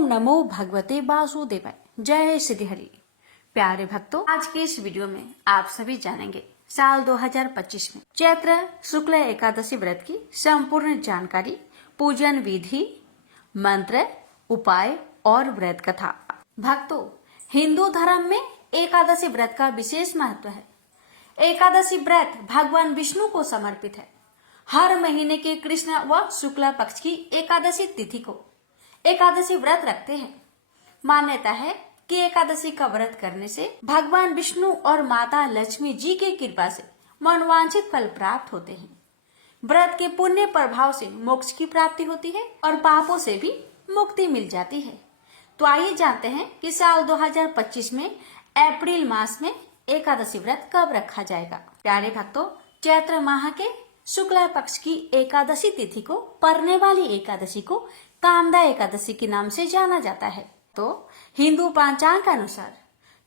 ओम नमो भगवते वासुदेवाय। जय श्री हरि। प्यारे भक्तों, आज के इस वीडियो में आप सभी जानेंगे साल 2025 में चैत्र शुक्ल एकादशी व्रत की संपूर्ण जानकारी, पूजन विधि, मंत्र, उपाय और व्रत कथा। भक्तों, हिंदू धर्म में एकादशी व्रत का विशेष महत्व है। एकादशी व्रत भगवान विष्णु को समर्पित है। हर महीने के कृष्ण व शुक्ला पक्ष की एकादशी तिथि को एकादशी व्रत रखते हैं। मान्यता है कि एकादशी का व्रत करने से भगवान विष्णु और माता लक्ष्मी जी की कृपा से मनवांछित फल प्राप्त होते हैं। व्रत के पुण्य प्रभाव से मोक्ष की प्राप्ति होती है और पापों से भी मुक्ति मिल जाती है। तो आइए जानते हैं कि साल 2025 में अप्रैल मास में एकादशी व्रत कब रखा जाएगा। प्यारे भक्तों, चैत्र माह के शुक्ला पक्ष की एकादशी तिथि को पड़ने वाली एकादशी को कामदा एकादशी के नाम से जाना जाता है। तो हिंदू पंचांग के अनुसार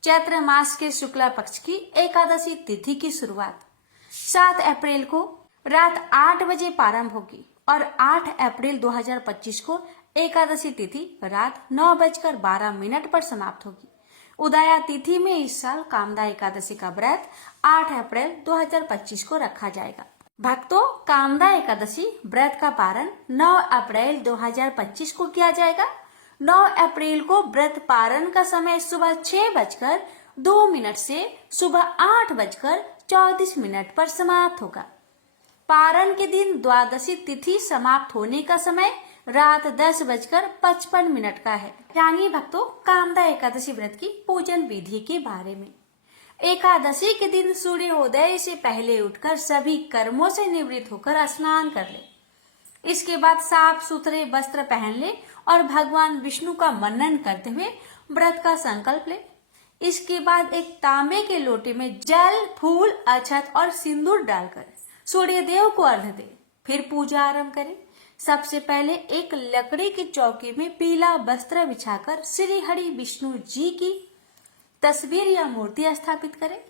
चैत्र मास के शुक्ला पक्ष की एकादशी तिथि की शुरुआत 7 अप्रैल को रात 8 बजे प्रारंभ होगी और 8 अप्रैल 2025 को एकादशी तिथि रात 9:12 पर समाप्त होगी। उदया तिथि में इस साल कामदा एकादशी का व्रत 8 अप्रैल 2025 को रखा जाएगा। भक्तों, कामदा एकादशी व्रत का पारण 9 अप्रैल 2025 को किया जाएगा। 9 अप्रैल को व्रत पारण का समय सुबह 6:02 से सुबह 8:34 पर समाप्त होगा। पारण के दिन द्वादशी तिथि समाप्त होने का समय रात 10:55 का है। जानिए भक्तों, कामदा एकादशी व्रत की पूजन विधि के बारे में। एकादशी के दिन सूर्योदय से पहले उठकर सभी कर्मों से निवृत्त होकर स्नान कर ले। इसके बाद साफ सुथरे वस्त्र पहन ले और भगवान विष्णु का मनन करते हुए व्रत का संकल्प ले। इसके बाद एक तांबे के लोटे में जल, फूल, अक्षत और सिंदूर डालकर सूर्य देव को अर्घ्य दे। फिर पूजा आरंभ करें। सबसे पहले एक लकड़ी की चौकी में पीला वस्त्र बिछाकर श्री हरि विष्णु जी की तस्वीर या मूर्ति स्थापित करें।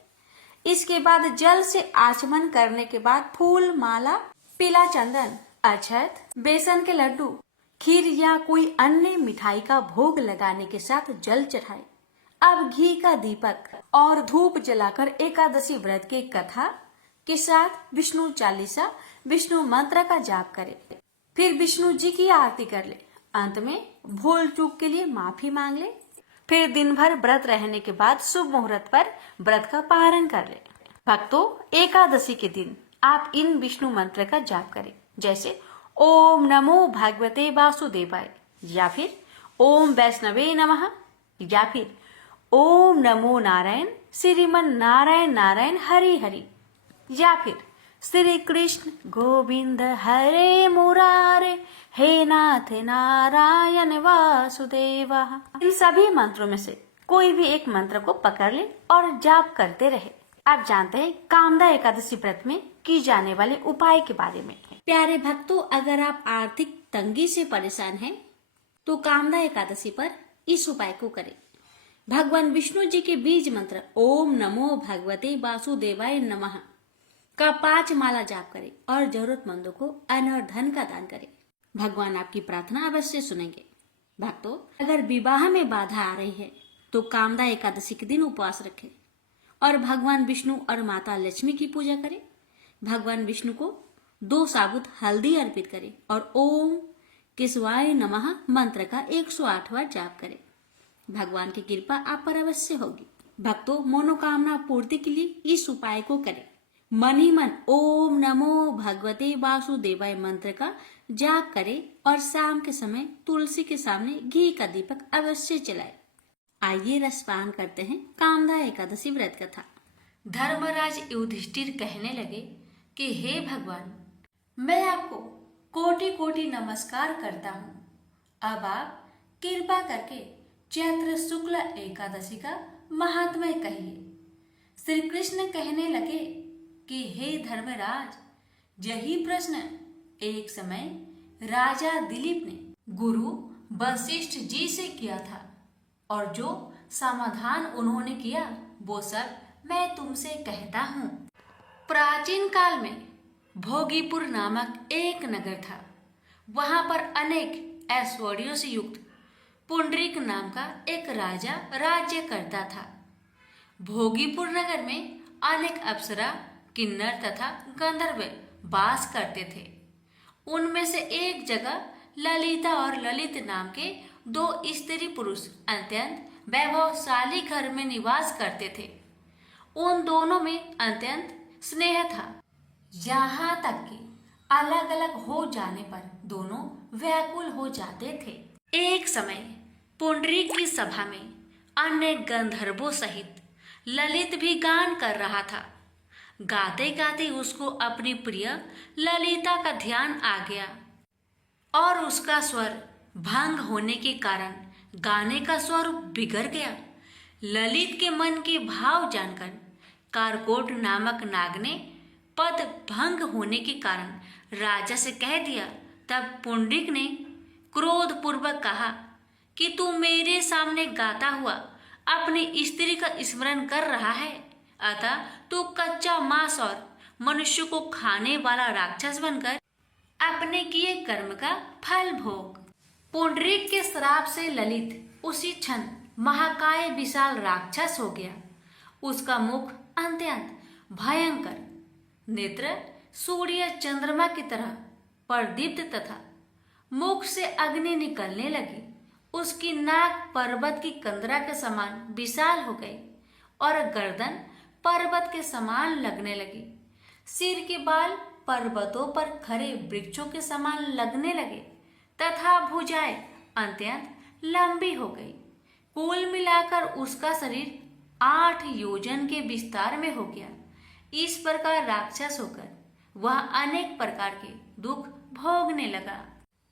इसके बाद जल से आचमन करने के बाद फूल, माला, पीला चंदन, अक्षत, बेसन के लड्डू, खीर या कोई अन्य मिठाई का भोग लगाने के साथ जल चढ़ाएं। अब घी का दीपक और धूप जलाकर एकादशी व्रत की कथा के साथ विष्णु चालीसा, विष्णु मंत्र का जाप करें। फिर विष्णु जी की आरती कर ले। अंत में भूल चूक के लिए माफी मांग ले। फिर दिन भर व्रत रहने के बाद शुभ मुहूर्त पर व्रत का पारण कर ले। भक्तों, एकादशी के दिन आप इन विष्णु मंत्र का जाप करें, जैसे ओम नमो भगवते वासुदेवाय, या फिर ओम वैष्णवे नमः, या फिर ओम नमो नारायण श्रीमन नारायण नारायण हरि हरि, या फिर श्री कृष्ण गोविंद हरे मुरारे हे नाथ नारायण वासुदेवा। इन सभी मंत्रों में से कोई भी एक मंत्र को पकड़ ले और जाप करते रहे। आप जानते हैं कामदा एकादशी व्रत में की जाने वाले उपाय के बारे में। प्यारे भक्तों, अगर आप आर्थिक तंगी से परेशान हैं तो कामदा एकादशी पर इस उपाय को करें। भगवान विष्णु जी के बीज मंत्र ओम नमो भगवते वासुदेवाय नमः का 5 माला जाप करें और जरूरतमंदों को अन्न और धन का दान करें। भगवान आपकी प्रार्थना अवश्य सुनेंगे। भक्तों, अगर विवाह में बाधा आ रही है तो कामदा एकादशी के दिन उपवास रखें और भगवान विष्णु और माता लक्ष्मी की पूजा करें। भगवान विष्णु को 2 साबुत हल्दी अर्पित करें और ओम केशवाय नमः मंत्र का 108 बार जाप करें। भगवान की कृपा आप पर अवश्य होगी। भक्तों, मनोकामना पूर्ति के लिए इस उपाय को करें। मन ही मन ओम नमो भगवते वासुदेवाय मंत्र का जाप करें और शाम के समय तुलसी के सामने घी का दीपक अवश्य जलाएं। आइए रसपान करते हैं कामदा एकादशी व्रत कथा। धर्मराज युधिष्ठिर कहने लगे कि हे भगवान, मैं आपको कोटि कोटि नमस्कार करता हूँ। अब आप कृपा करके चैत्र शुक्ल एकादशी का महात्म्य कहिए। श्री कृष्ण कहने लगे कि हे धर्मराज, यही प्रश्न एक समय राजा दिलीप ने गुरु वशिष्ठ जी से किया था और जो समाधान उन्होंने किया वो सब मैं तुमसे कहता हूँ। प्राचीन काल में भोगीपुर नामक एक नगर था। वहां पर अनेक ऐश्वर्यों से युक्त पुंडरीक नाम का एक राजा राज्य करता था। भोगीपुर नगर में अनेक अप्सरा, किन्नर तथा गंधर्व वास करते थे। उनमें से एक जगह ललिता और ललित नाम के दो स्त्री पुरुष अत्यंत वैभवशाली घर में निवास करते थे। उन दोनों में अत्यंत स्नेह था, यहाँ तक कि अलग अलग हो जाने पर दोनों व्याकुल हो जाते थे। एक समय पुंडरीक की सभा में अन्य गंधर्वों सहित ललित भी गान कर रहा था। गाते गाते उसको अपनी प्रिय ललिता का ध्यान आ गया और उसका स्वर भंग होने के कारण गाने का स्वरूप बिगड़ गया। ललित के मन के भाव जानकर कारकोट नामक नाग ने पद भंग होने के कारण राजा से कह दिया। तब पुंडरीक ने क्रोध पूर्वक कहा कि तू मेरे सामने गाता हुआ अपनी स्त्री का स्मरण कर रहा है, अतः तू कच्चा मांस और मनुष्य को खाने वाला राक्षस बनकर अपने किए कर्म का फल भोग। पुंडरीक के श्राप से ललित उसी क्षण महाकाय विशाल राक्षस हो गया। उसका मुख अत्यंत भयंकर, नेत्र सूर्य चंद्रमा की तरह प्रदीप्त तथा मुख से अग्नि निकलने लगी। उसकी नाक पर्वत की कंदरा के समान विशाल हो गई और गर्दन पर्वत के समान लगने लगी। सिर के बाल पर्वतों पर खड़े वृक्षों के समान लगने लगे तथा भुजाएं अत्यंत लंबी हो गई। कुल मिलाकर उसका शरीर 8 योजन के विस्तार में हो गया। इस प्रकार राक्षस होकर वह अनेक प्रकार के दुख भोगने लगा।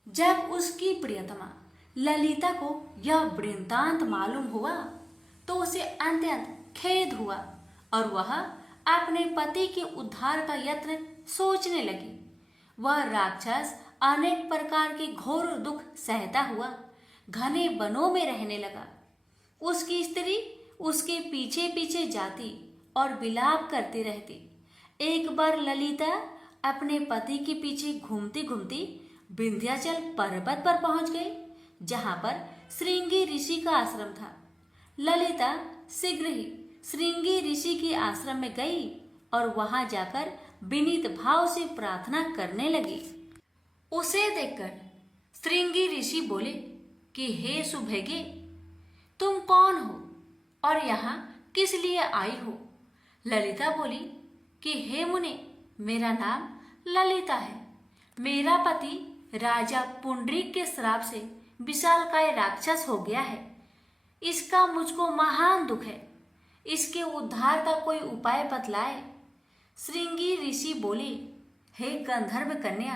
जब उसकी प्रियतमा ललिता को यह वृत्तांत मालूम हुआ तो उसे अत्यंत खेद हुआ और वह अपने पति के उद्धार का यत्न सोचने लगी। वह राक्षस अनेक प्रकार के घोर दुख सहता हुआ घने वनों में रहने लगा। उसकी स्त्री उसके पीछे पीछे जाती और विलाप करती रहती। एक बार ललिता अपने पति के पीछे घूमती घूमती विंध्याचल पर्वत पर पहुंच गई, जहां पर श्रृंगी ऋषि का आश्रम था। ललिता शीघ्र ही श्रृंगी ऋषि के आश्रम में गई और वहां जाकर विनीत भाव से प्रार्थना करने लगी। उसे देखकर श्रृंगी ऋषि बोले कि हे सुभगे, तुम कौन हो और यहाँ किस लिए आई हो? ललिता बोली कि हे मुने, मेरा नाम ललिता है। मेरा पति राजा पुंडरीक के श्राप से विशालकाय राक्षस हो गया है। इसका मुझको महान दुख है। इसके उद्धार का कोई उपाय बतलाए। श्रृंगी ऋषि बोले, हे गंधर्व कन्या,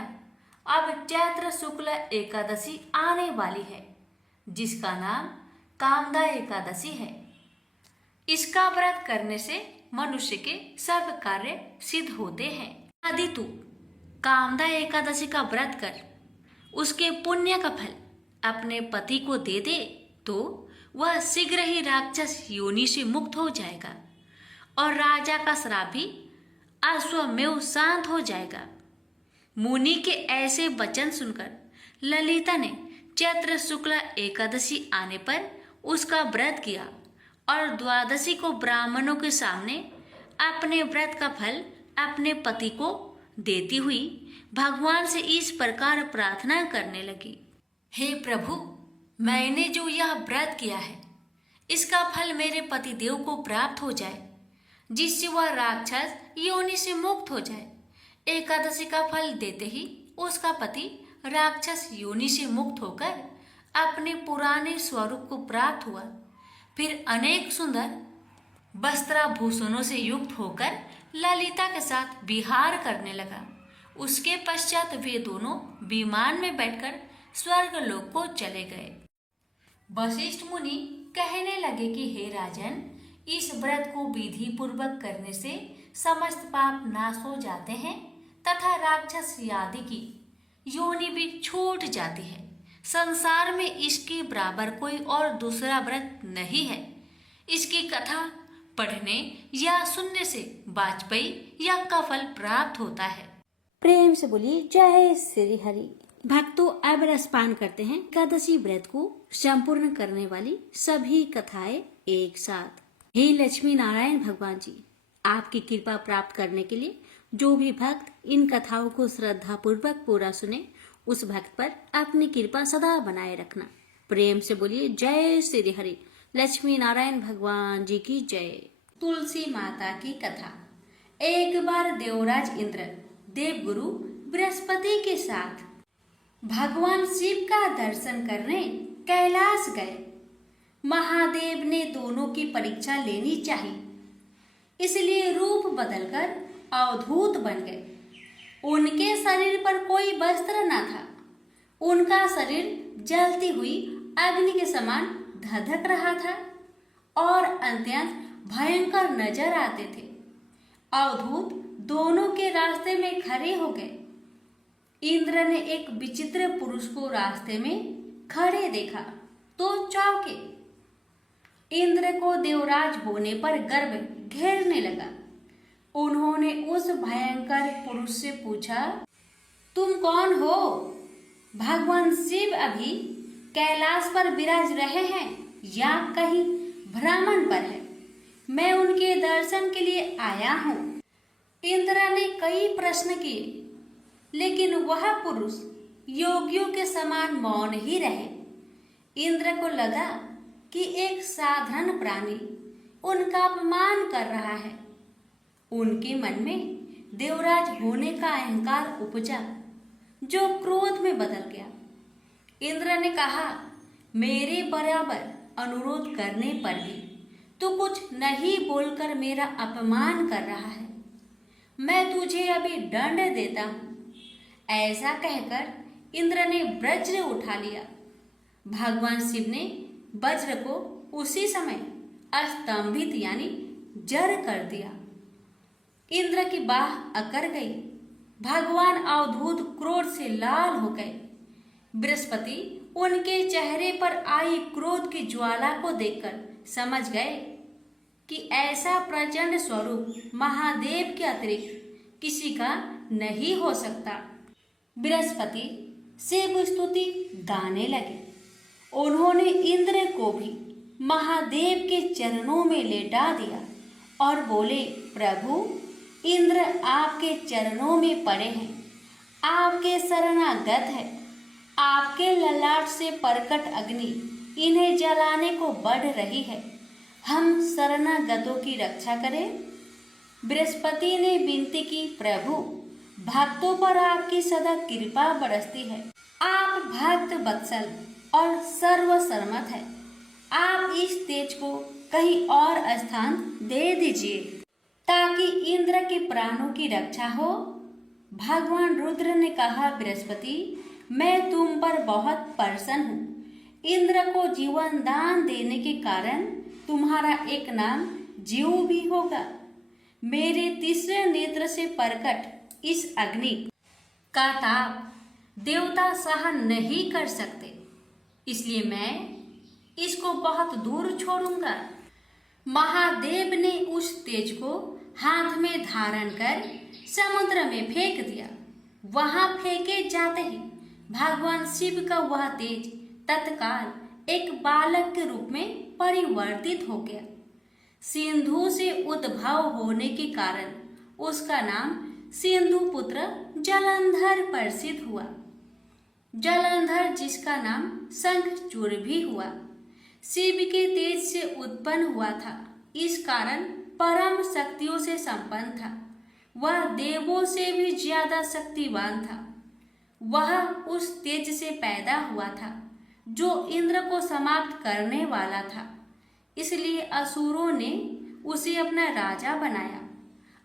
अब चैत्र शुक्ल एकादशी आने वाली है, जिसका नाम कामदा एकादशी है। इसका व्रत करने से मनुष्य के सब कार्य सिद्ध होते हैं। यदि तू कामदा एकादशी का व्रत कर उसके पुण्य का फल अपने पति को दे दे तो वह शीघ्र ही राक्षस योनि से मुक्त हो जाएगा और राजा का श्राप भी अश्वमेव शांत हो जाएगा। मुनि के ऐसे वचन सुनकर ललिता ने चैत्र शुक्ल एकादशी आने पर उसका व्रत किया और द्वादशी को ब्राह्मणों के सामने अपने व्रत का फल अपने पति को देती हुई भगवान से इस प्रकार प्रार्थना करने लगी। हे प्रभु, मैंने जो यह व्रत किया है इसका फल मेरे पतिदेव को प्राप्त हो जाए, जिससे वह राक्षस योनि से मुक्त हो जाए। एकादशी का फल देते ही उसका पति राक्षस योनि से मुक्त होकर अपने पुराने स्वरूप को प्राप्त हुआ। फिर अनेक सुंदर वस्त्राभूषणों से युक्त होकर ललिता के साथ विहार करने लगा। उसके पश्चात वे दोनों विमान में बैठकर स्वर्ग लोक को चले गए। वशिष्ठ मुनि कहने लगे कि हे राजन, इस व्रत को विधि पूर्वक करने से समस्त पाप नाश हो जाते हैं तथा राक्षस आदि की योनि भी छूट जाती है। संसार में इसके बराबर कोई और दूसरा व्रत नहीं है। इसकी कथा पढ़ने या सुनने से वाजपेयी या का फल प्राप्त होता है। प्रेम से बोलिए जय श्री हरि। भक्तों अब रसपान करते हैं एकादशी व्रत को संपूर्ण करने वाली सभी कथाएं एक साथ। हे लक्ष्मी नारायण भगवान जी, आपकी कृपा प्राप्त करने के लिए जो भी भक्त इन कथाओं को श्रद्धा पूर्वक पूरा सुने, उस भक्त पर अपनी कृपा सदा बनाए रखना। प्रेम से बोलिए जय श्री हरि। लक्ष्मी नारायण भगवान जी की जय। तुलसी माता की कथा। एक बार देवराज इंद्र देवगुरु बृहस्पति के साथ भगवान शिव का दर्शन करने कैलाश गए। महादेव ने दोनों की परीक्षा लेनी चाहिए, इसलिए रूप बदलकर अवधूत बन गए। उनके शरीर पर कोई वस्त्र न था। उनका शरीर जलती हुई अग्नि के समान धधक रहा था और अत्यंत भयंकर नजर आते थे। अवधूत दोनों के रास्ते में खड़े हो गए। इंद्र ने एक विचित्र पुरुष को रास्ते में खड़े देखा तो चौंके। इंद्र को देवराज होने पर गर्व घेरने लगा। उन्होंने उस भयंकर पुरुष से पूछा, तुम कौन हो? भगवान शिव अभी कैलाश पर विराज रहे हैं या कहीं भ्रमण पर है? मैं उनके दर्शन के लिए आया हूँ। इंद्र ने कई प्रश्न किए, लेकिन वह पुरुष योगियों के समान मौन ही रहे। इंद्र को लगा कि एक साधारण प्राणी उनका अपमान कर रहा है। उनके मन में देवराज होने का अहंकार उपजा, जो क्रोध में बदल गया। इंद्र ने कहा, मेरे बराबर अनुरोध करने पर भी तू कुछ नहीं बोलकर मेरा अपमान कर रहा है। मैं तुझे अभी दंड देता हूँ। ऐसा कहकर इंद्र ने वज्र उठा लिया। भगवान शिव ने वज्र को उसी समय स्तंभित यानी जड़ कर दिया। इंद्र की बाह अकड़ गई। भगवान अवधूत क्रोध से लाल हो गए। बृहस्पति उनके चेहरे पर आई क्रोध की ज्वाला को देखकर समझ गए कि ऐसा प्रचंड स्वरूप महादेव के अतिरिक्त किसी का नहीं हो सकता। बृहस्पति शिव स्तुति गाने लगे। उन्होंने इंद्र को भी महादेव के चरणों में लेटा दिया और बोले, प्रभु, इंद्र आपके चरणों में पड़े हैं, आपके शरणागत है। आपके ललाट से प्रकट अग्नि इन्हें जलाने को बढ़ रही है। हम शरणागतों की रक्षा करें। बृहस्पति ने विनती की, प्रभु, भक्तों पर आपकी सदा कृपा बरसती है। आप भक्त वत्सल और सर्वसम्मत है। आप इस तेज को कहीं और स्थान दे दीजिए ताकि इंद्र के प्राणों की रक्षा हो। भगवान रुद्र ने कहा, बृहस्पति, मैं तुम पर बहुत प्रसन्न हूँ। इंद्र को जीवन दान देने के कारण तुम्हारा एक नाम जीव भी होगा। मेरे तीसरे नेत्र से प्रकट इस अग्नि का ताप देवता सहन नहीं कर सकते, इसलिए मैं इसको बहुत दूर छोड़ूंगा। महादेव ने उस तेज को हाथ में धारण कर समुद्र में फेंक दिया। वहां फेंके जाते ही भगवान शिव का वह तेज तत्काल एक बालक के रूप में परिवर्तित हो गया। सिंधु से उद्भव होने के कारण उसका नाम सिंधु पुत्र जलंधर प्रसिद्ध हुआ। जलंधर जिसका नाम शंखचूड़ भी हुआ, शिव के तेज से उत्पन्न हुआ था। इस कारण परम शक्तियों से संपन्न था। वह देवों से भी ज्यादा शक्तिवान था। वह उस तेज से पैदा हुआ था जो इंद्र को समाप्त करने वाला था। इसलिए असुरों ने उसे अपना राजा बनाया।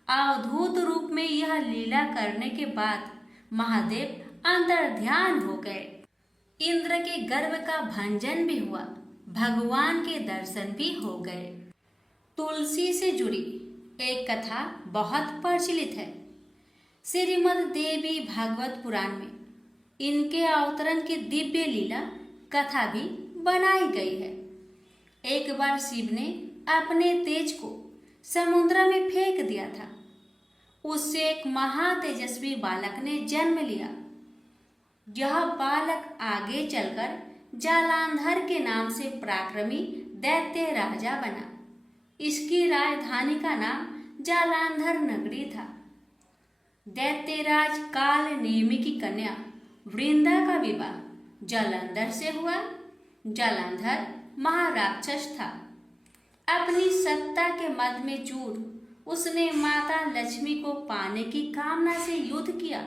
अवधूत रूप में यह लीला करने के बाद महादेव अंतर्ध्यान हो गए। इंद्र के गर्व का भंजन भी हुआ। भगवान के दर्शन भी हो गए। तुलसी से जुड़ी एक कथा बहुत प्रचलित है। श्रीमद् देवी भागवत पुराण में इनके अवतरण की दिव्य लीला कथा भी बनाई गई है। एक बार शिव ने अपने तेज को समुद्र में फेंक दिया था। उससे एक महातेजस्वी बालक ने जन्म लिया। यह बालक आगे चलकर जालंधर के नाम से पराक्रमी दैत्य राजा बना। इसकी राजधानी का नाम जालंधर नगरी था। दैत्यराज काल नेमि की कन्या वृंदा का विवाह जालंधर से हुआ। जालंधर महाराक्षस था। अपनी सत्ता के मद में चूर उसने माता लक्ष्मी को पाने की कामना से युद्ध किया,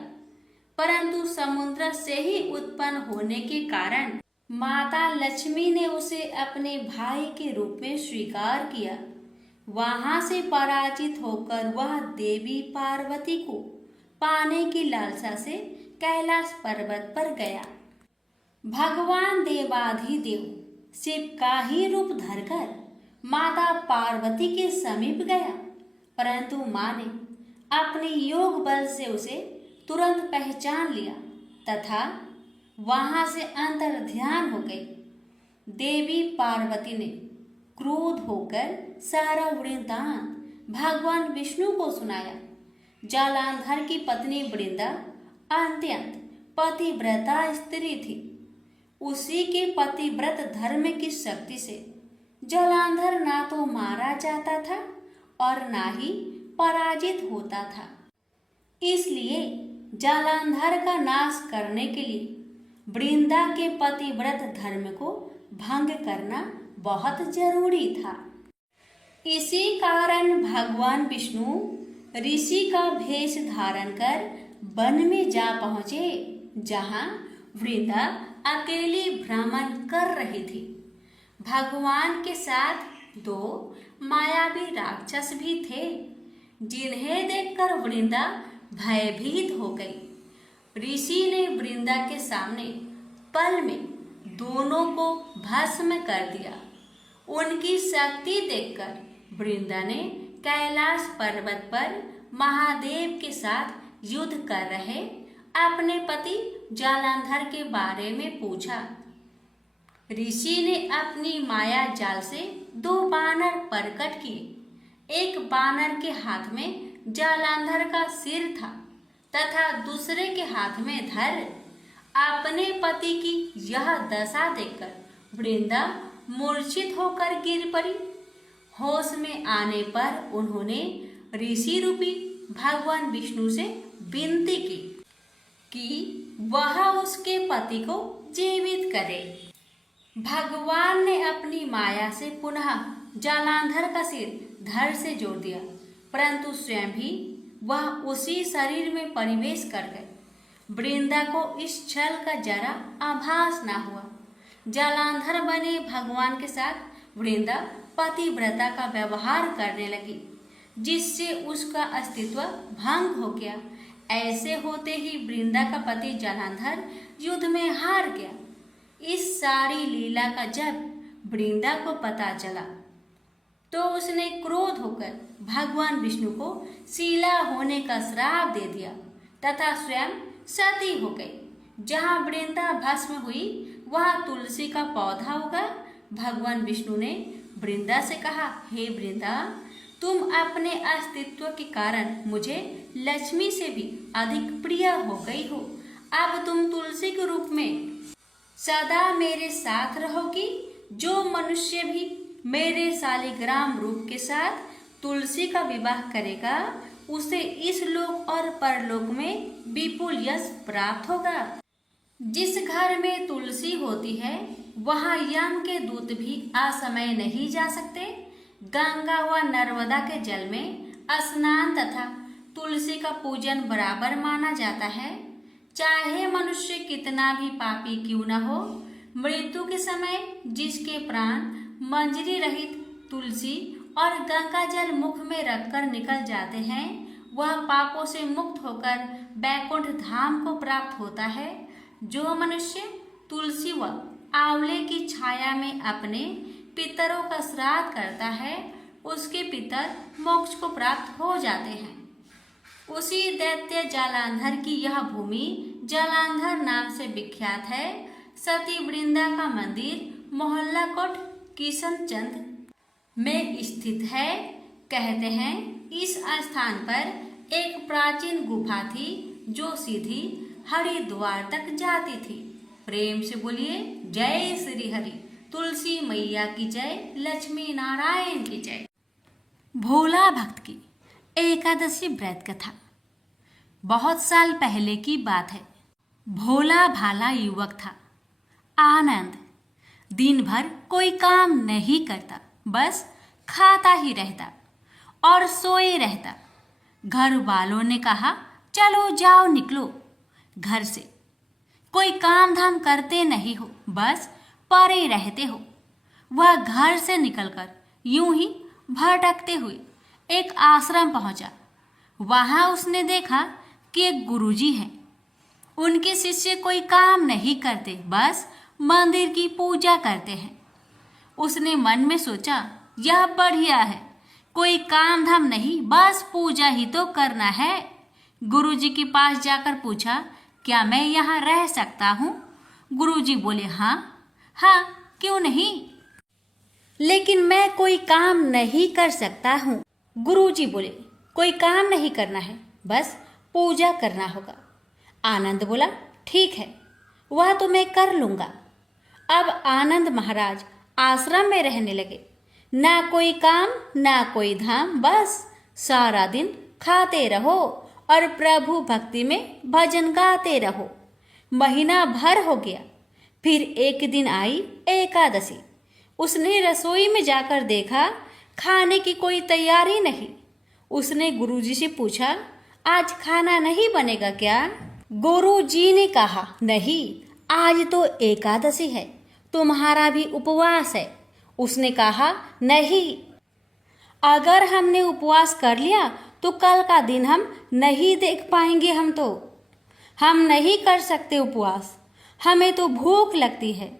परंतु समुद्र से ही उत्पन्न होने के कारण माता लक्ष्मी ने उसे अपने भाई के रूप में स्वीकार किया। वहां से पराजित होकर वह देवी पार्वती को पाने की लालसा से कैलाश पर्वत पर गया। भगवान देवाधिदेव शिव का ही रूप धरकर माता पार्वती के समीप गया, परंतु मां ने अपने योग बल से उसे तुरंत पहचान लिया तथा वहां से अंतर ध्यान हो गई। देवी पार्वती ने क्रोध होकर सारा वृत्तांत भगवान विष्णु को सुनाया। जालंधर की पत्नी वृंदा अत्यंत पतिव्रता स्त्री थी। उसी के पतिव्रत धर्म की शक्ति से जालंधर ना तो मारा जाता था और ना ही पराजित होता था। इसलिए जालंधर का नाश करने के लिए वृंदा के पतिव्रत धर्म को भंग करना बहुत जरूरी था। इसी कारण भगवान विष्णु ऋषि का भेष धारण कर वन में जा पहुंचे, जहां वृंदा अकेली भ्रमण कर रही थी। भगवान के साथ दो मायावी राक्षस भी थे, जिन्हें देखकर वृंदा भयभीत हो गई। ऋषि ने वृंदा के सामने पल में दोनों को भस्म कर दिया। उनकी शक्ति देखकर वृंदा ने कैलाश पर्वत पर महादेव के साथ युद्ध कर रहे अपने पति जालंधर के बारे में पूछा। ऋषि ने अपनी माया जाल से दो बानर प्रकट किए। एक बानर के हाथ में जालंधर का सिर था तथा दूसरे के हाथ में धर। अपने पति की यह दशा देखकर वृंदा मूर्छित होकर गिर पड़ी। होश में आने पर उन्होंने ऋषि रूपी भगवान विष्णु से विनती की कि वह उसके पति को जीवित करे। भगवान ने अपनी माया से पुनः जालंधर का सिर धड़ से जोड़ दिया, परंतु स्वयं भी वह उसी शरीर में प्रवेश कर गए। वृंदा को इस छल का जरा आभास न हुआ। जालंधर बने भगवान के साथ वृंदा पतिव्रता का व्यवहार करने लगी, जिससे उसका अस्तित्व भंग हो गया। ऐसे होते ही वृंदा का पति जालंधर युद्ध में हार गया। इस सारी लीला का जब वृंदा को पता चला तो उसने क्रोध होकर भगवान विष्णु को शीला होने का श्राप दे दिया तथा स्वयं सती हो गई। जहाँ वृंदा भस्म हुई वहाँ तुलसी का पौधा उगा। भगवान विष्णु ने वृंदा से कहा, हे वृंदा, तुम अपने अस्तित्व के कारण मुझे लक्ष्मी से भी अधिक प्रिय हो गई हो। अब तुम तुलसी के रूप में सदा मेरे साथ रहोगी। जो मनुष्य भी मेरे शालिग्राम रूप के साथ तुलसी का विवाह करेगा उसे इस लोक और परलोक में विपुल यश प्राप्त होगा। जिस घर में तुलसी होती है वहां यम के दूत भी असमय नहीं जा सकते। गंगा व नर्मदा के जल में स्नान तथा तुलसी का पूजन बराबर माना जाता है। चाहे मनुष्य कितना भी पापी क्यों न हो, मृत्यु के समय जिसके प्राण मंजरी रहित तुलसी और गंगा जल मुख में रखकर निकल जाते हैं, वह पापों से मुक्त होकर बैकुंठ धाम को प्राप्त होता है। जो मनुष्य तुलसी व आंवले की छाया में अपने पितरों का श्राद्ध करता है, उसके पितर मोक्ष को प्राप्त हो जाते हैं। उसी दैत्य जालंधर की यह भूमि जालंधर नाम से विख्यात है। सती वृंदा का मंदिर मोहल्ला कोट किशनचंद में स्थित है। कहते हैं इस स्थान पर एक प्राचीन गुफा थी जो सीधी हरिद्वार तक जाती थी। प्रेम से बोलिए जय श्री हरि। तुलसी मैया की जय, लक्ष्मी नारायण की जय। भोला भक्त की एकादशी व्रत कथा। बहुत साल पहले की बात है। भोला भाला युवक था, आनंद। दिन भर कोई काम नहीं करता, बस खाता ही रहता और सोए रहता। घर वालों ने कहा चलो जाओ निकलो घर से, कोई काम धाम करते नहीं हो, बस पड़े रहते हो। वह घर से निकलकर यूं ही भटकते हुए एक आश्रम पहुंचा। वहां उसने देखा कि एक गुरुजी हैं। उनके शिष्य कोई काम नहीं करते, बस मंदिर की पूजा करते हैं। उसने मन में सोचा यह बढ़िया है, कोई काम धाम नहीं, बस पूजा ही तो करना है। गुरुजी के पास जाकर पूछा क्या मैं यहाँ रह सकता हूँ? गुरुजी बोले हाँ हाँ, क्यों नहीं, लेकिन मैं कोई काम नहीं कर सकता हूँ। गुरुजी बोले कोई काम नहीं करना है, बस पूजा करना होगा। आनंद बोला ठीक है, वह तो मैं कर लूँगा। अब आनंद महाराज आश्रम में रहने लगे। ना कोई काम ना कोई धाम, बस सारा दिन खाते रहो और प्रभु भक्ति में भजन गाते रहो। महीना भर हो गया। फिर एक दिन आई एकादशी। उसने रसोई में जाकर देखा खाने की कोई तैयारी नहीं। उसने गुरुजी से पूछा आज खाना नहीं बनेगा क्या? गुरुजी ने कहा नहीं, आज तो एकादशी है, तुम्हारा भी उपवास है। उसने कहा नहीं, अगर हमने उपवास कर लिया तो कल का दिन हम नहीं देख पाएंगे। हम नहीं कर सकते उपवास, हमें तो भूख लगती है।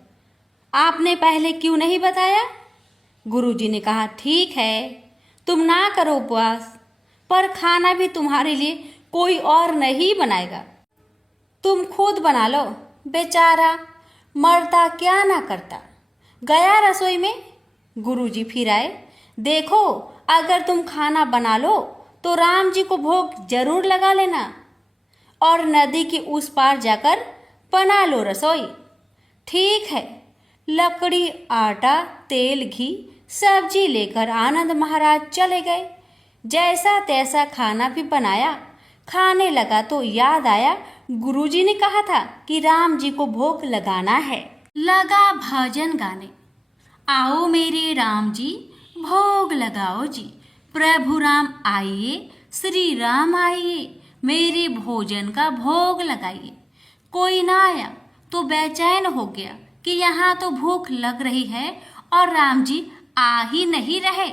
आपने पहले क्यों नहीं बताया? गुरुजी ने कहा ठीक है, तुम ना करो उपवास, पर खाना भी तुम्हारे लिए कोई और नहीं बनाएगा, तुम खुद बना लो। बेचारा मरता क्या ना करता। गया रसोई में। गुरुजी फिर आए। देखो, अगर तुम खाना बना लो तो राम जी को भोग जरूर लगा लेना और नदी के उस पार जाकर बना लो रसोई। ठीक है। लकड़ी, आटा, तेल, घी, सब्जी लेकर आनंद महाराज चले गए। जैसा तैसा खाना भी बनाया। खाने लगा तो याद आया गुरुजी ने कहा था कि राम जी को भोग लगाना है। लगा भजन गाने, आओ मेरे राम जी भोग लगाओ जी, प्रभु राम आइए, श्री राम आइए, मेरे भोजन का भोग लगाइए। कोई ना आया तो बेचैन हो गया कि यहाँ तो भूख लग रही है और राम जी आ ही नहीं रहे।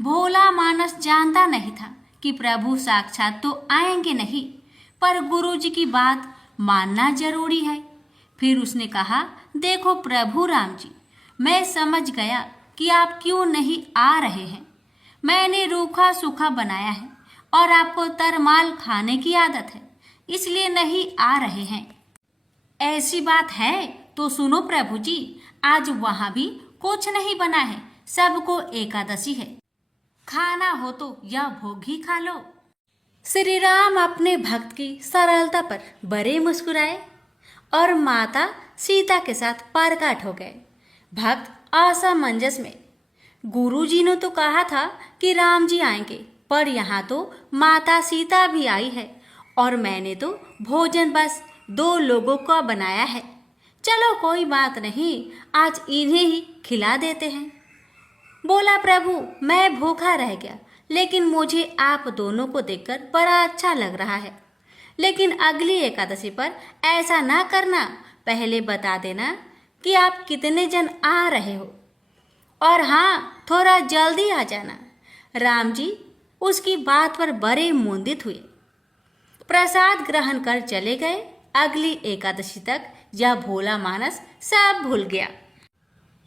भोला मानस जानता नहीं था कि प्रभु साक्षात तो आएंगे नहीं, पर गुरुजी की बात मानना जरूरी है। फिर उसने कहा देखो प्रभु राम जी, मैं समझ गया कि आप क्यों नहीं आ रहे हैं। मैंने रूखा सूखा बनाया है और आपको तरमाल खाने की आदत है, इसलिए नहीं आ रहे हैं। ऐसी बात है तो सुनो प्रभु जी, आज वहां भी कुछ नहीं बना है, सबको एकादशी है, खाना हो तो यह भोग ही खा लो। श्री राम अपने भक्त की सरलता पर बड़े मुस्कुराए और माता सीता के साथ प्रकट हो गए। भक्त असमंजस में। गुरुजी ने तो कहा था कि राम जी आएंगे, पर यहाँ तो माता सीता भी आई है और मैंने तो भोजन बस 2 लोगों का बनाया है। चलो कोई बात नहीं, आज इन्हें ही खिला देते हैं। बोला प्रभु मैं भूखा रह गया, लेकिन मुझे आप दोनों को देखकर बड़ा अच्छा लग रहा है। लेकिन अगली एकादशी पर ऐसा ना करना, पहले बता देना कि आप कितने जन आ रहे हो, और हाँ थोड़ा जल्दी आ जाना। राम जी उसकी बात पर बड़े मुंदित हुए। प्रसाद ग्रहण कर चले गए। अगली एकादशी तक यह भोला मानस सब भूल गया।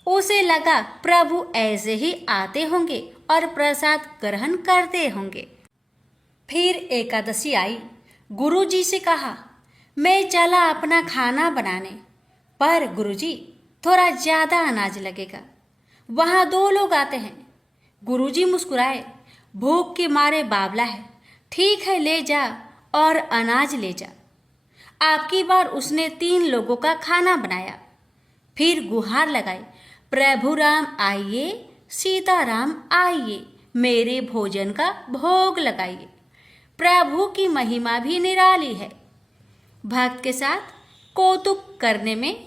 उसे लगा प्रभु ऐसे ही आते होंगे और प्रसाद ग्रहण करते होंगे। फिर एकादशी आई। गुरुजी से कहा मैं चला अपना खाना बनाने, पर गुरुजी थोड़ा ज्यादा अनाज लगेगा, वहां 2 लोग आते हैं। गुरुजी मुस्कुराए, भूख के मारे बावला है, ठीक है ले जा और अनाज ले जा। आपकी बार उसने 3 लोगों का खाना बनाया। फिर गुहार लगाई, प्रभु राम आइए, सीताराम आइए, मेरे भोजन का भोग लगाइए। प्रभु की महिमा भी निराली है। भक्त के साथ कौतुक करने में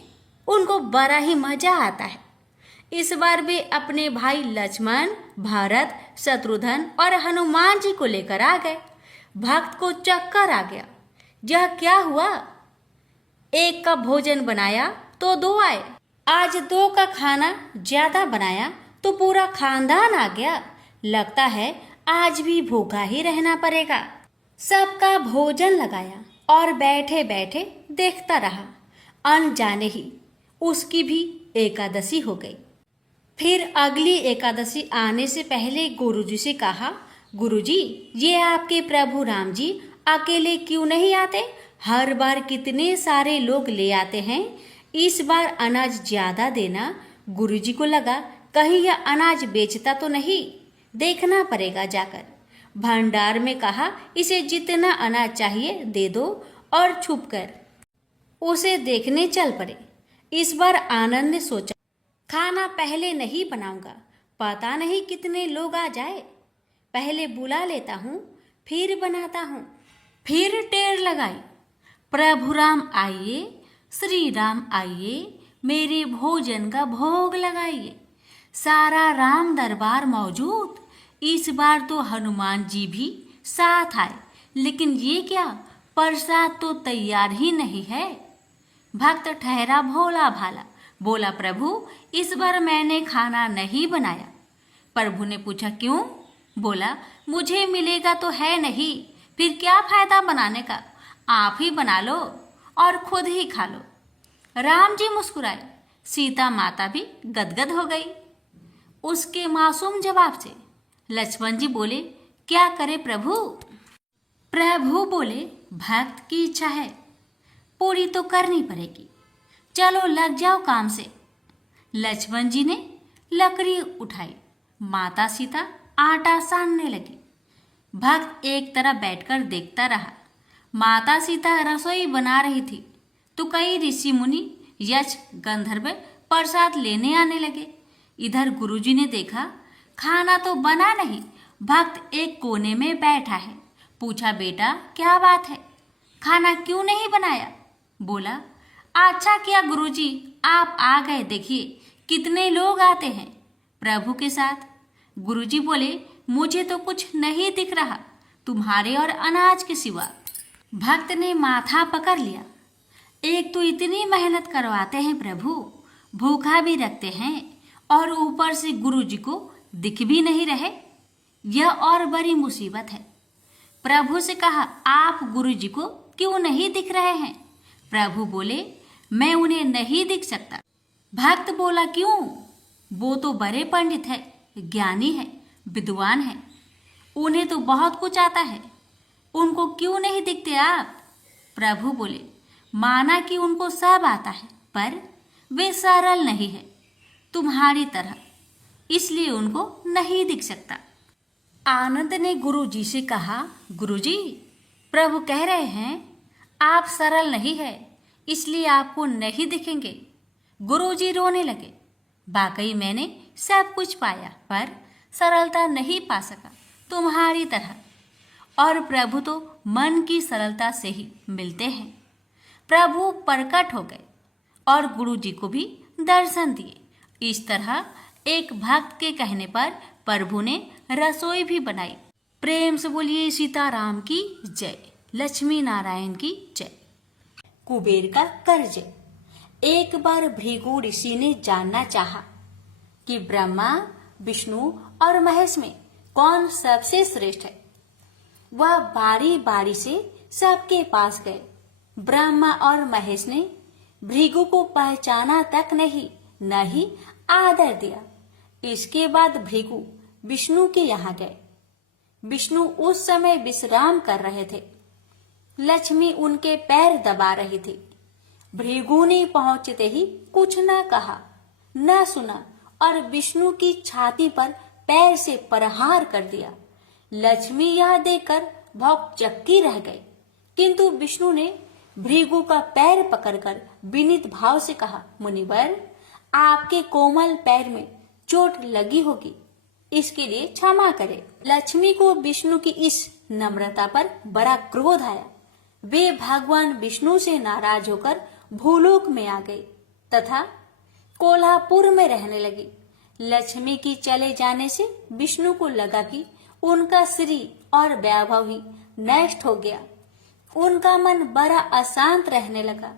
उनको बड़ा ही मजा आता है। इस बार वे अपने भाई लक्ष्मण, भरत, शत्रुघ्न और हनुमान जी को लेकर आ गए। भक्त को चक्कर आ गया। यह क्या हुआ? एक का भोजन बनाया तो 2 आए। आज 2 का खाना ज्यादा बनाया तो पूरा खानदान आ गया। लगता है आज भी भूखा ही रहना पड़ेगा। सबका भोजन लगाया और बैठे बैठे देखता रहा। अनजाने ही उसकी भी एकादशी हो गई। फिर अगली एकादशी आने से पहले गुरुजी से कहा, गुरुजी, ये आपके प्रभु राम जी अकेले क्यों नहीं आते? हर बार कितने सारे लोग ले आते हैं। इस बार अनाज ज्यादा देना। गुरुजी को लगा कहीं यह अनाज बेचता तो नहीं, देखना पड़ेगा जाकर। भंडार में कहा, इसे जितना अनाज चाहिए दे दो और छुप कर उसे देखने चल पड़े। इस बार आनंद ने सोचा, खाना पहले नहीं बनाऊंगा, पता नहीं कितने लोग आ जाए। पहले बुला लेता हूँ, फिर बनाता हूँ। फिर टेर लगाई, प्रभु राम आइए, श्री राम आइए, मेरे भोजन का भोग लगाइए। सारा राम दरबार मौजूद। इस बार तो हनुमान जी भी साथ आए, लेकिन ये क्या, प्रसाद तो तैयार ही नहीं है। भक्त ठहरा भोला भाला, बोला, प्रभु इस बार मैंने खाना नहीं बनाया। प्रभु ने पूछा, क्यों? बोला, मुझे मिलेगा तो है नहीं, फिर क्या फायदा बनाने का, आप ही बना लो और खुद ही खा लो। राम जी मुस्कुराए, सीता माता भी गदगद हो गई उसके मासूम जवाब से। लक्ष्मण जी बोले, क्या करे प्रभु? प्रभु बोले, भक्त की इच्छा है, पूरी तो करनी पड़ेगी, चलो लग जाओ काम से। लक्ष्मण जी ने लकड़ी उठाई, माता सीता आटा सानने लगी। भक्त एक तरफ बैठकर देखता रहा। माता सीता रसोई बना रही थी तो कई ऋषि मुनि, यक्ष, गंधर्व प्रसाद लेने आने लगे। इधर गुरुजी ने देखा खाना तो बना नहीं, भक्त एक कोने में बैठा है। पूछा, बेटा क्या बात है, खाना क्यों नहीं बनाया? बोला, अच्छा किया गुरुजी आप आ गए, देखिए कितने लोग आते हैं प्रभु के साथ। गुरुजी बोले, मुझे तो कुछ नहीं दिख रहा तुम्हारे और अनाज के सिवा। भक्त ने माथा पकड़ लिया, एक तो इतनी मेहनत करवाते हैं प्रभु, भूखा भी रखते हैं और ऊपर से गुरुजी को दिख भी नहीं रहे, यह और बड़ी मुसीबत है। प्रभु से कहा, आप गुरुजी को क्यों नहीं दिख रहे हैं? प्रभु बोले, मैं उन्हें नहीं दिख सकता। भक्त बोला, क्यों? वो तो बड़े पंडित है, ज्ञानी है, विद्वान है, उन्हें तो बहुत कुछ आता है, उनको क्यों नहीं दिखते आप? प्रभु बोले, माना कि उनको सब आता है, पर वे सरल नहीं है तुम्हारी तरह, इसलिए उनको नहीं दिख सकता। आनंद ने गुरुजी से कहा, गुरुजी प्रभु कह रहे हैं आप सरल नहीं है, इसलिए आपको नहीं दिखेंगे। गुरुजी रोने लगे, वाकई मैंने सब कुछ पाया पर सरलता नहीं पा सका तुम्हारी तरह, और प्रभु तो मन की सरलता से ही मिलते हैं। प्रभु प्रकट हो गए और गुरुजी को भी दर्शन दिए। इस तरह एक भक्त के कहने पर प्रभु ने रसोई भी बनाई। प्रेम से बोलिए सीताराम की जय, लक्ष्मी नारायण की जय। कुबेर का कर्ज। एक बार भृगु ऋषि ने जानना चाहा कि ब्रह्मा, विष्णु और महेश में कौन सबसे श्रेष्ठ है। वह बारी बारी से सबके पास गए। ब्रह्मा और महेश ने भृगु को पहचाना तक नहीं, न ही आदर दिया। इसके बाद भृगु विष्णु के यहाँ गए। विष्णु उस समय विश्राम कर रहे थे। लक्ष्मी उनके पैर दबा रही थी। भृगु ने पहुंचते ही कुछ न कहा न सुना और विष्णु की छाती पर पैर से प्रहार कर दिया। लक्ष्मी यह देखकर भौंचक्की रह गई, किंतु विष्णु ने भृगु का पैर पकड़कर विनीत भाव से कहा, मुनिवर, आपके कोमल पैर में चोट लगी होगी, इसके लिए क्षमा करें। लक्ष्मी को विष्णु की इस नम्रता पर बड़ा क्रोध आया। वे भगवान विष्णु से नाराज होकर भूलोक में आ गई तथा कोल्हापुर में रहने लगी। लक्ष्मी की चले जाने से विष्णु को लगा कि उनका श्री और वैभव ही नष्ट हो गया। उनका मन बड़ा अशांत रहने लगा।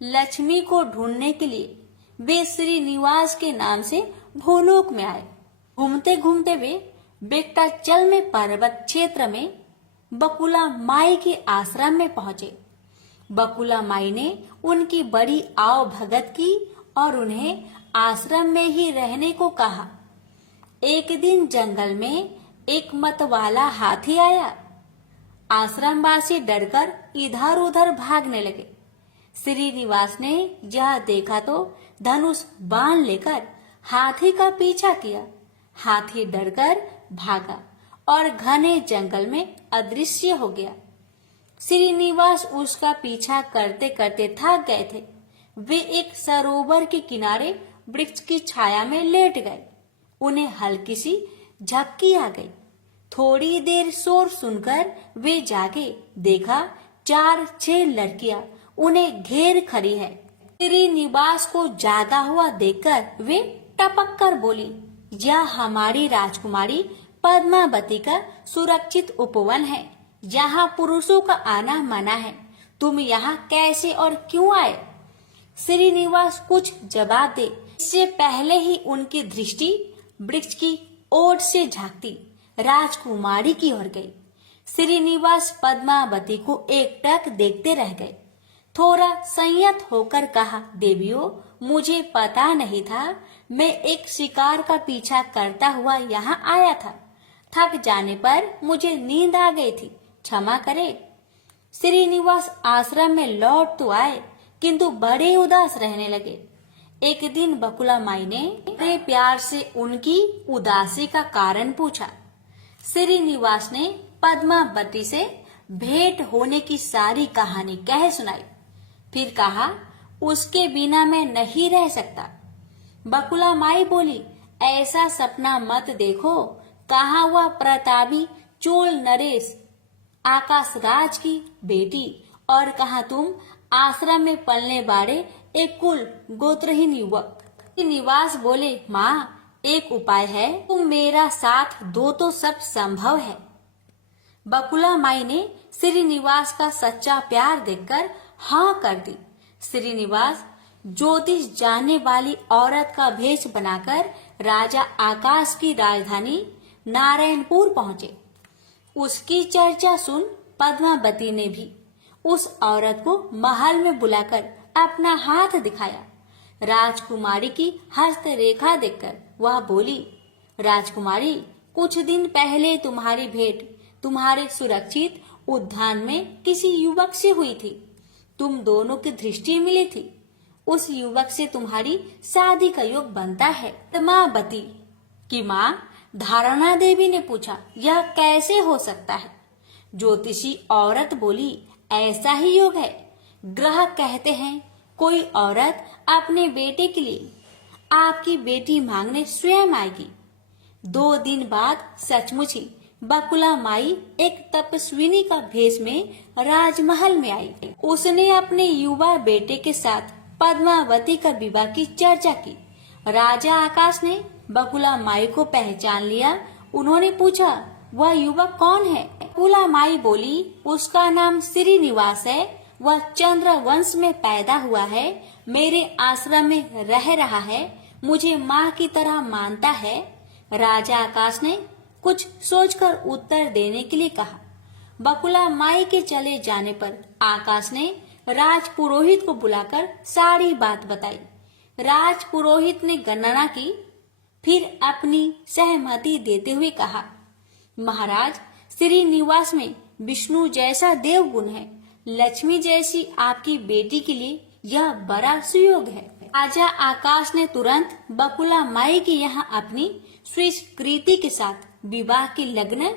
लक्ष्मी को ढूंढने के लिए वे श्रीनिवास के नाम से भूलोक में आए। घूमते घूमते वे बेक्टाचल में पर्वत क्षेत्र में बकुला माई के आश्रम में पहुंचे। बकुला माई ने उनकी बड़ी आव भगत की और उन्हें आश्रम में ही रहने को कहा। एक दिन जंगल में एक मतवाला हाथी आया। आश्रमवासी डरकर इधर उधर भागने लगे। श्रीनिवास ने यह देखा तो धनुष बाण लेकर हाथी का पीछा किया। हाथी डरकर भागा और घने जंगल में अदृश्य हो गया। श्रीनिवास उसका पीछा करते करते थक गए थे। वे एक सरोवर के किनारे वृक्ष की छाया में लेट गए। उन्हें हल्की सी झपकी आ गई। थोड़ी देर शोर सुनकर वे जागे। देखा 4-6 लड़कियां उन्हें घेर खड़ी है। श्रीनिवास को जागा हुआ देखकर वे टपक कर बोली, यह हमारी राजकुमारी पद्मावती का सुरक्षित उपवन है। यहाँ पुरुषों का आना मना है। तुम यहाँ कैसे और क्यों आए? श्रीनिवास कुछ जवाब दे इससे पहले ही उनकी दृष्टि वृक्ष की ओर से झांकती राजकुमारी की ओर गई। श्रीनिवास पद्मावती को एकटक देखते रह गए। थोड़ा संयत होकर कहा, देवियों, मुझे पता नहीं था। मैं एक शिकार का पीछा करता हुआ यहाँ आया था। थक जाने पर मुझे नींद आ गई थी, क्षमा करे। श्रीनिवास आश्रम में लौट तो आए किंतु बड़े उदास रहने लगे। एक दिन बकुला माई ने बड़े प्यार से उनकी उदासी का कारण पूछा। श्रीनिवास ने पद्मावती से भेंट होने की सारी कहानी कह सुनाई। फिर कहा, उसके बिना मैं नहीं रह सकता। बकुला माई बोली, ऐसा सपना मत देखो। कहा हुआ प्रतापी चोल नरेश आकाशराज की बेटी और कहा तुम आश्रम में पलने बाड़े एक कुल गोत्रहीन युवक। श्रीनिवास बोले, माँ, एक उपाय है, तुम मेरा साथ दो तो सब संभव है। बकुला माई ने श्रीनिवास का सच्चा प्यार देखकर हाँ कर दी। श्रीनिवास ज्योतिष जानने वाली औरत का भेष बनाकर राजा आकाश की राजधानी नारायणपुर पहुँचे। उसकी चर्चा सुन पद्मावती ने भी उस औरत को महल में बुलाकर अपना हाथ दिखाया। राजकुमारी की हस्तरेखा देखकर वह बोली, राजकुमारी, कुछ दिन पहले तुम्हारी भेंट तुम्हारे सुरक्षित उद्यान में किसी युवक से हुई थी। तुम दोनों की दृष्टि मिली थी। उस युवक से तुम्हारी शादी का योग बनता है। पद्मावती की माँ धारणा देवी ने पूछा, यह कैसे हो सकता है? ज्योतिषी औरत बोली, ऐसा ही योग है। ग्रह कहते हैं कोई औरत अपने बेटे के लिए आपकी बेटी मांगने स्वयं आएगी। 2 दिन बाद सचमुच ही बकुला माई एक तपस्विनी का भेष में राजमहल में आई। उसने अपने युवा बेटे के साथ पद्मावती का विवाह की चर्चा की। राजा आकाश ने बकुला माई को पहचान लिया। उन्होंने पूछा, वह युवक कौन है? बकुला माई बोली, उसका नाम श्रीनिवास है। वह चंद्र वंश में पैदा हुआ है। मेरे आश्रम में रह रहा है। मुझे माँ की तरह मानता है। राजा आकाश ने कुछ सोचकर उत्तर देने के लिए कहा। बकुला माई के चले जाने पर आकाश ने राज पुरोहित को बुलाकर सारी बात बताई। राज पुरोहित ने गणना की, फिर अपनी सहमति देते हुए कहा, महाराज, श्रीनिवास में विष्णु जैसा देव गुण है। लक्ष्मी जैसी आपकी बेटी के लिए यह बड़ा सुयोग है। राजा आकाश ने तुरंत बकुला माई के यहाँ अपनी स्वीकृति के साथ विवाह की लग्न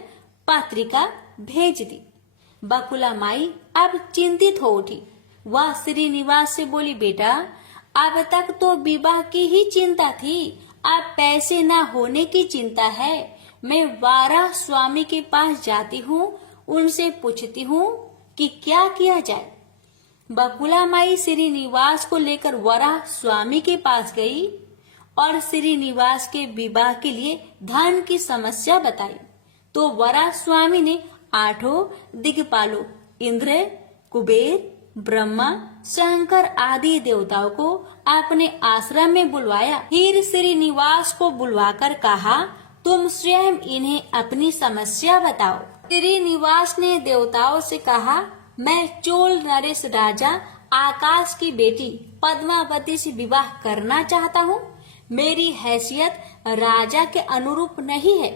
पत्रिका भेज दी। बकुला माई अब चिंतित हो उठी। वह श्रीनिवास से बोली, बेटा अब तक तो विवाह की ही चिंता थी, अब पैसे न होने की चिंता है। मैं वाराह स्वामी के पास जाती हूँ, उनसे पूछती हूँ कि क्या किया जाए। बकुला माई श्रीनिवास को लेकर वराह स्वामी के पास गई और श्रीनिवास के विवाह के लिए धन की समस्या बताई। तो वराह स्वामी ने 8 दिक्पालों इंद्र, कुबेर, ब्रह्मा, शंकर आदि देवताओं को अपने आश्रम में बुलवाया। फिर श्रीनिवास को बुलवाकर कहा, तुम स्वयं इन्हें अपनी समस्या बताओ। श्रीनिवास ने देवताओं से कहा, मैं चोल नरेश राजा आकाश की बेटी पद्मावती से विवाह करना चाहता हूँ। मेरी हैसियत राजा के अनुरूप नहीं है,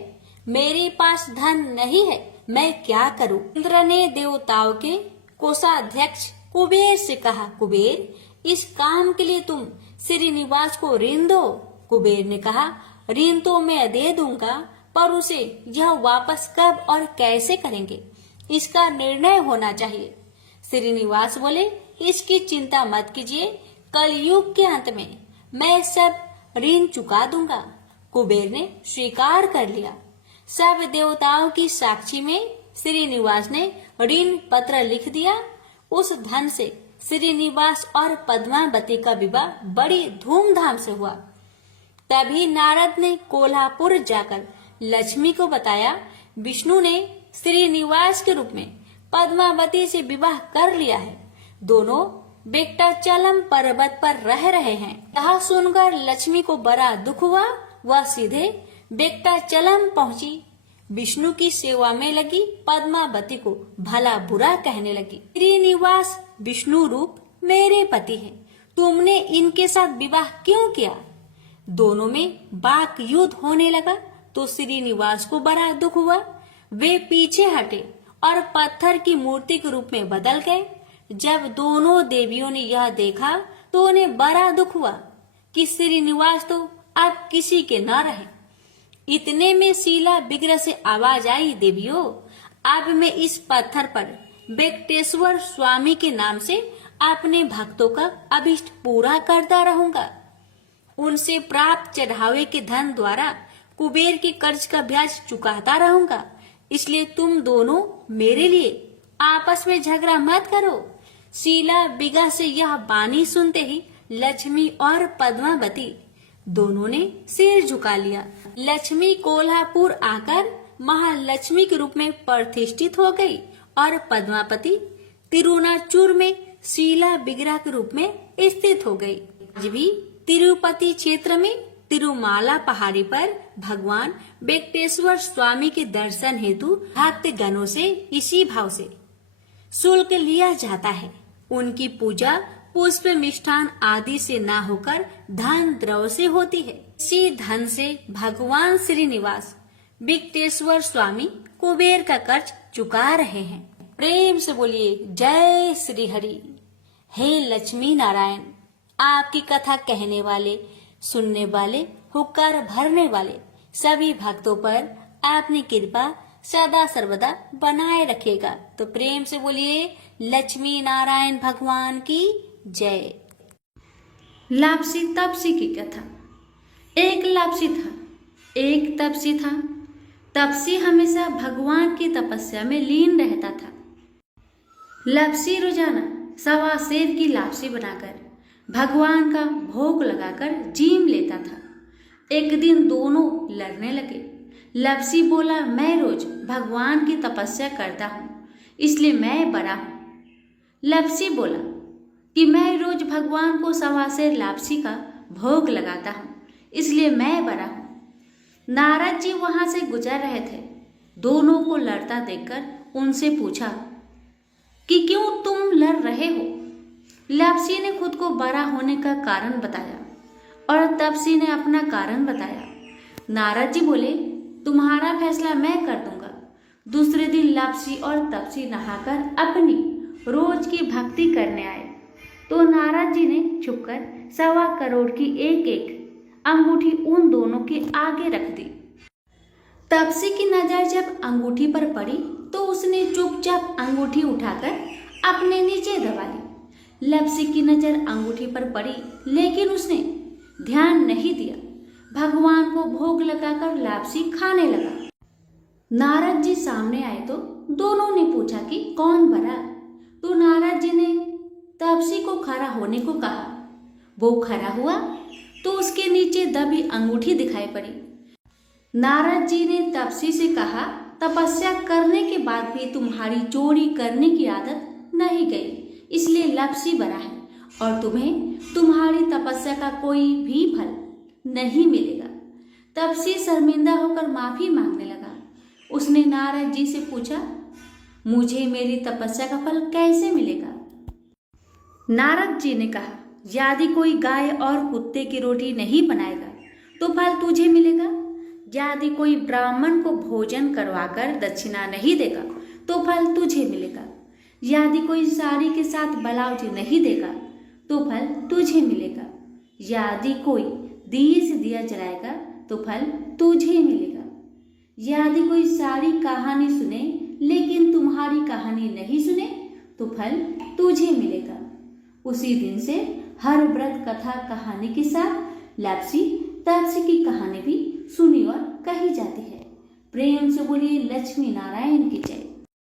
मेरे पास धन नहीं है, मैं क्या करूँ। इंद्र ने देवताओं के कोषाध्यक्ष कुबेर से कहा, कुबेर इस काम के लिए तुम श्रीनिवास को ऋण दो। कुबेर ने कहा, ऋण तो मैं दे दूंगा, पर उसे यह वापस कब और कैसे करेंगे, इसका निर्णय होना चाहिए। श्रीनिवास बोले, इसकी चिंता मत कीजिए, कलयुग के अंत में मैं सब ऋण चुका दूंगा। कुबेर ने स्वीकार कर लिया। सब देवताओं की साक्षी में श्रीनिवास ने ऋण पत्र लिख दिया। उस धन से श्रीनिवास और पद्मावती का विवाह बड़ी धूमधाम से हुआ। तभी नारद ने कोल्हापुर जाकर लक्ष्मी को बताया, विष्णु ने श्रीनिवास के रूप में पद्मावती से विवाह कर लिया है। दोनों वेंकटाचलम पर्वत पर रह रहे हैं। यह सुनकर लक्ष्मी को बड़ा दुख हुआ। वह सीधे वेंकटाचलम पहुंची, विष्णु की सेवा में लगी, पद्मावती को भला बुरा कहने लगी। श्रीनिवास विष्णु रूप मेरे पति हैं, तुमने इनके साथ विवाह क्यों किया। दोनों में वाक युद्ध होने लगा तो श्रीनिवास को बड़ा दुख हुआ। वे पीछे हटे और पत्थर की मूर्ति के रूप में बदल गए। जब दोनों देवियों ने यह देखा तो उन्हें बड़ा दुख हुआ कि श्रीनिवास तो अब किसी के न रहे। इतने में शीला विग्रह से आवाज आई, देवियों अब मैं इस पत्थर पर वेंकटेश्वर स्वामी के नाम से अपने भक्तों का अभिष्ट पूरा करता रहूंगा। उनसे प्राप्त चढ़ावे के धन द्वारा कुबेर के कर्ज का ब्याज चुकाता रहूंगा। इसलिए तुम दोनों मेरे लिए आपस में झगड़ा मत करो। शीला विग्रह से यह बानी सुनते ही लक्ष्मी और पद्मावती दोनों ने सिर झुका लिया। लक्ष्मी कोल्हापुर आकर महालक्ष्मी के रूप में प्रतिष्ठित हो गई और पद्मावती तिरुनाचूर में शीला विग्रह के रूप में स्थित हो गई। आज भी तिरुपति क्षेत्र में तिरुमाला पहाड़ी पर भगवान वेंकटेश्वर स्वामी के दर्शन हेतु भक्त गणों से इसी भाव से शुल्क लिया जाता है। उनकी पूजा पुष्प मिष्ठान आदि से ना होकर धन द्रव्य से होती है। इसी धन से भगवान श्रीनिवास वेंकटेश्वर स्वामी कुबेर का कर्ज चुका रहे हैं। प्रेम से बोलिए जय श्री हरि। हे लक्ष्मी नारायण, आपकी कथा कहने वाले, सुनने वाले, हुक्कार भरने वाले सभी भक्तों पर आपने कृपा सदा सर्वदा बनाए रखेगा। तो प्रेम से बोलिए लक्ष्मी नारायण भगवान की जय। लापसी तपसी की कथा। एक लापसी था, एक तपसी था। तपसी हमेशा भगवान की तपस्या में लीन रहता था। लापसी रोजाना सवा सेर की लापसी बनाकर भगवान का भोग लगाकर जीम लेता था। एक दिन दोनों लड़ने लगे। लापसी बोला, मैं रोज भगवान की तपस्या करता हूँ, इसलिए मैं बड़ा हूँ। लापसी बोला कि मैं रोज भगवान को सवा सेर लापसी का भोग लगाता हूँ, इसलिए मैं बड़ा हूँ। नारद जी वहां से गुजर रहे थे। दोनों को लड़ता देखकर उनसे पूछा कि क्यों तुम लड़ रहे हो। लापसी ने खुद को बड़ा होने का कारण बताया और तपसी ने अपना कारण बताया। नारद जी बोले, तुम्हारा फैसला मैं कर दूंगा। दूसरे दिन लापसी और तपसी नहाकर अपनी रोज की भक्ति करने आए तो नारद जी ने छुपकर 1.25 करोड़ की एक एक अंगूठी उन दोनों के आगे रख दी। तपसी की नजर जब अंगूठी पर पड़ी तो उसने चुपचाप अंगूठी उठाकर अपने नीचे दबा ली। लप्सी की नजर अंगूठी पर पड़ी, लेकिन उसने ध्यान नहीं दिया। भगवान को भोग लगाकर लापसी खाने लगा। नारद जी सामने आए तो दोनों ने पूछा कि कौन बड़ा, तो नारद जी ने तपसी को खड़ा होने को कहा। वो खड़ा हुआ तो उसके नीचे दबी अंगूठी दिखाई पड़ी। नारद जी ने तपसी से कहा, तपस्या करने के बाद भी तुम्हारी चोरी करने की आदत नहीं गई, इसलिए लप्सी बना है और तुम्हें तुम्हारी तपस्या का कोई भी फल नहीं मिलेगा। तपसी शर्मिंदा होकर माफी मांगने लगा। उसने नारद जी से पूछा, मुझे मेरी तपस्या का फल कैसे मिलेगा? नारद जी ने कहा, यदि कोई गाय और कुत्ते की रोटी नहीं बनाएगा तो फल तुझे मिलेगा। यदि कोई ब्राह्मण को भोजन करवाकर दक्षिणा नहीं देगा तो फल तुझे मिलेगा। यदि कोई साड़ी के साथ ब्लाउज नहीं देगा तो फल तुझे मिलेगा। यदि कोई दिए से दिया जलाएगा तो फल तुझे मिलेगा। यदि कोई सारी कहानी सुने लेकिन तुम्हारी कहानी नहीं सुने तो फल तुझे मिलेगा। उसी दिन से हर व्रत कथा कहानी के साथ लप्सी तपसी की कहानी भी सुनी और कही जाती है। प्रेम से बोलिए लक्ष्मी नारायण की जय।